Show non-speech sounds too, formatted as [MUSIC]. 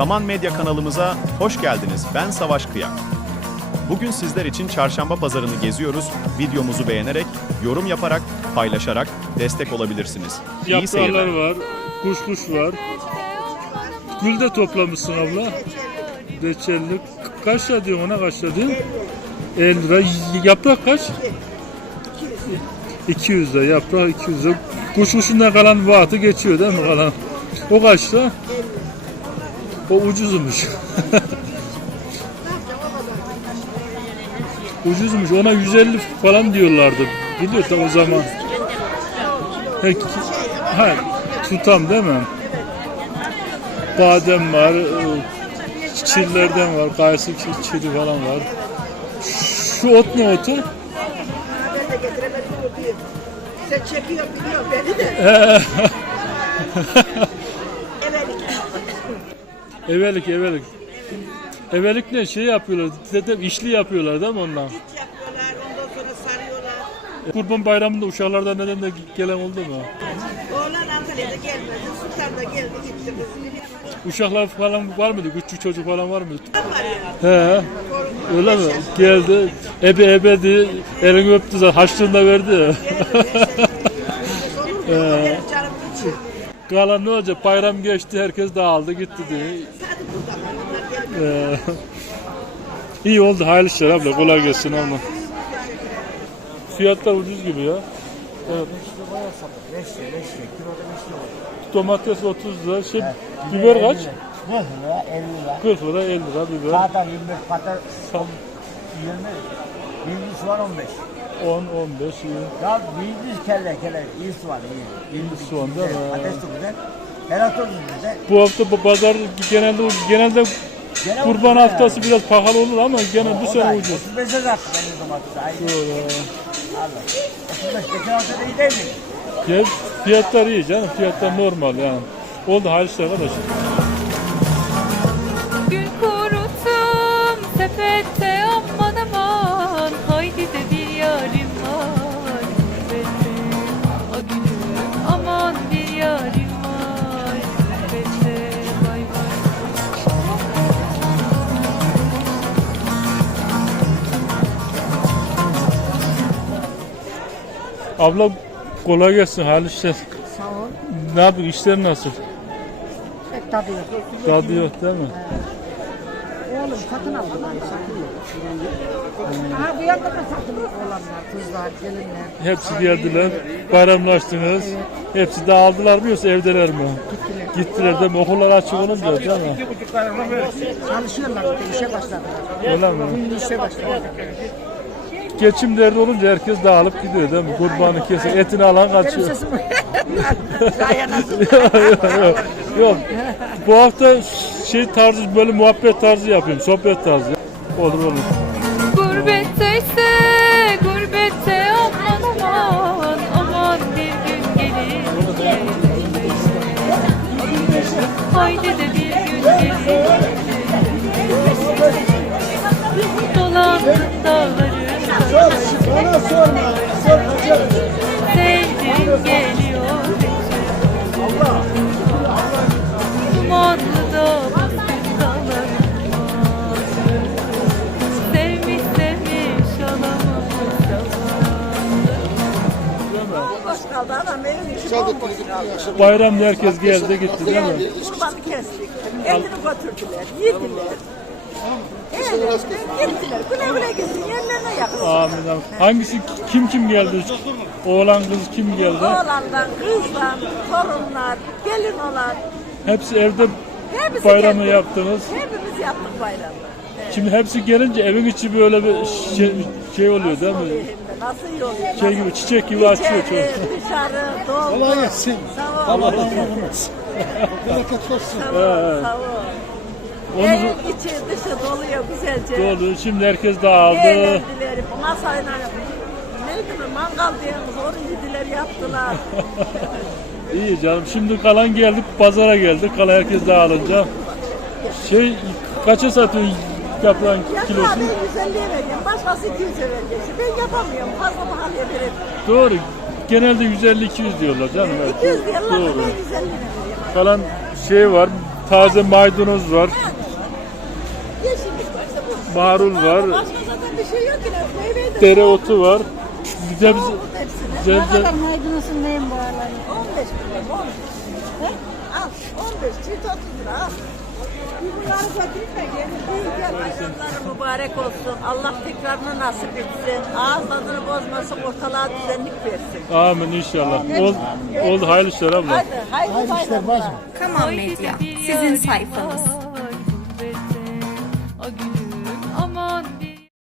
Kaman Medya kanalımıza hoş geldiniz. Ben Savaş Kıyak. Bugün sizler için çarşamba pazarını geziyoruz. Videomuzu beğenerek, yorum yaparak, paylaşarak destek olabilirsiniz. İyi Yaprağlar seyirler. var, kuşkuş var. Gül de toplamışsın abla. Reçellik. Kaç lira diyorsun ona kaç lira diyorsun? 50 lira. Yaprak kaç? 200 lira. Yaprak 200 lira. Kuşkuşundan kalan vaatı geçiyor değil mi kalan? O kaç lira? O ucuzmuş. ucuzmuş. Ona 150 falan diyorlardı. Biliyor da o zaman. He, ha, tutam değil mi? Badem var, e, çillerden var, kayısı çi- çili falan var. Şu ot ne otu? Sen çekiyor biliyor beni de. [LAUGHS] Evelik, evelik. Evelik ne şey yapıyorlar, dedem işli yapıyorlar değil mi ondan? Hiç yapıyorlar ondan sonra sarıyorlar. Kurban bayramında uşaklardan neden de gelen oldu mu? Oğlan Antalya'da gelmedi. Sultan da geldi gitti kız. Uşaklar falan var mıydı? Küçük çocuk falan var mıydı? Var ya. He. Öyle mi? Geldi. Ebe ebe diye elini öptü zaten. Harçlığını da verdi. Olur [LAUGHS] mu? Benim canım için. Kalan ne olacak? Bayram geçti, herkes dağıldı gitti diye. Hadi buradan. Onlar gelip Ee, [LAUGHS] iyi oldu, hayırlı işler abla. Kolay gelsin abla. Fiyatlar ucuz gibi ya. Evet. Domates 30 lira. Şey, biber kaç? 40 lira, 50 lira. 40 lira, 50 lira biber. Zaten 25 patates Sam 20. Büyük soğan 15. 10, 15 iyi. Ya büyük kelle kelle iyi soğan iyi. İyi soğan değil mi? Patates de güzel. Helal olsun bize. Bu hafta pazar genelde genelde Gene kurban ucuz haftası yani. biraz pahalı olur ama gene bu sene ucuz. 35'e zaten benim domates. Allah. 35 geçen hafta da iyi değil mi? Fiyat, fiyatlar iyi canım. Fiyatlar normal yani. Oldu işler arkadaşlar. Abla kolay gelsin hayırlı işler. Sağ ol. Ne yapıyorsun? İşler nasıl? Pek tadı yok. Tadı yok değil mi? Oğlum satın aldılar, satın yok. Aha bu yanda da satın olanlar, kızlar, gelinler. Hepsi geldiler. Bayramlaştınız. Hepsi de aldılar mı yoksa evdeler mi? Gittiler. Gittiler değil mi? Okullar açık olunca değil mi? Çalışıyorlar bir de işe başladılar. Öyle mi? İşe başladılar. Geçim derdi olunca herkes dağılıp gidiyor değil mi? Kurbanı kesin. Etini alan Benim kaçıyor. sesim [LAUGHS] yok, yok, yok. Bu hafta şey tarzı böyle muhabbet tarzı yapıyorum. Sohbet tarzı. Olur olur. Gurbetteyse gurbette aman aman Aman bir gün gelir Haydi de bir gün gelir Dolandım dağları Sevdim geliyor Dumanlı da bugün dağlarım var Sevmiş sevmiş alamamış. Bayramda herkes geldi gitti değil mi? Kurbanı kestik. Etini götürdüler. Yediler. Evlerine gittiler. Güle güle gitsin. Yerlerine yakın. Amin amin. Hangisi kim kim geldi? Oğlan kız kim geldi? Oğlandan, kızdan, torunlar, gelin olan. Hepsi evde Hepsi bayramı geldi. yaptınız. Hepimiz yaptık bayramı. Şimdi hepsi gelince evin içi böyle bir şey, şey oluyor değil mi? Oluyor hem de. Nasıl iyi oluyor? Şey nasıl? gibi çiçek gibi açıyor İçeri, çok. dışarı, doldu. Kolay gelsin. Sağ ol. Allah razı olsun. Bereket olsun. Sağ ol. Sağ ol. Onu Evin içi dışı doluyor güzelce. dolu. Şimdi herkes dağıldı. Eğlendiler. Masayla neydi mi? Mangal diyoruz. Onu yediler yaptılar. [LAUGHS] İyi canım. Şimdi kalan geldik pazara geldik. Kalan herkes dağılınca. Şey kaça satıyorsun yaprağın Ya kilosu? ben 150'ye vereceğim. Başkası 200'e verecek. Ben yapamıyorum. Fazla pahalıya verip. Doğru. Genelde 150-200 diyorlar canım. evet. 200 diyorlar Doğru. ben 150'ye veriyorum. Kalan şey var. taze maydanoz var. Bu. Marul var. Başka zaten bir şey yok ki. De Dereotu var. Bize Yoğurt hepsini. Ne Zebze, kadar maydanozu neyin bu aralar? 15 milyon, 15. He? Al, 15, çift 30 lira al. Bunları götürün de gelin. İyi gel. Bayramları mübarek olsun. Allah tekrarını nasip etsin. Ağız tadını bozmasın, ortalığa düzenlik versin. amin inşallah. Ol, oldu hayırlı işler abla. Hadi, hayırlı bayramlar. Kanal Medya sizin sayfanız.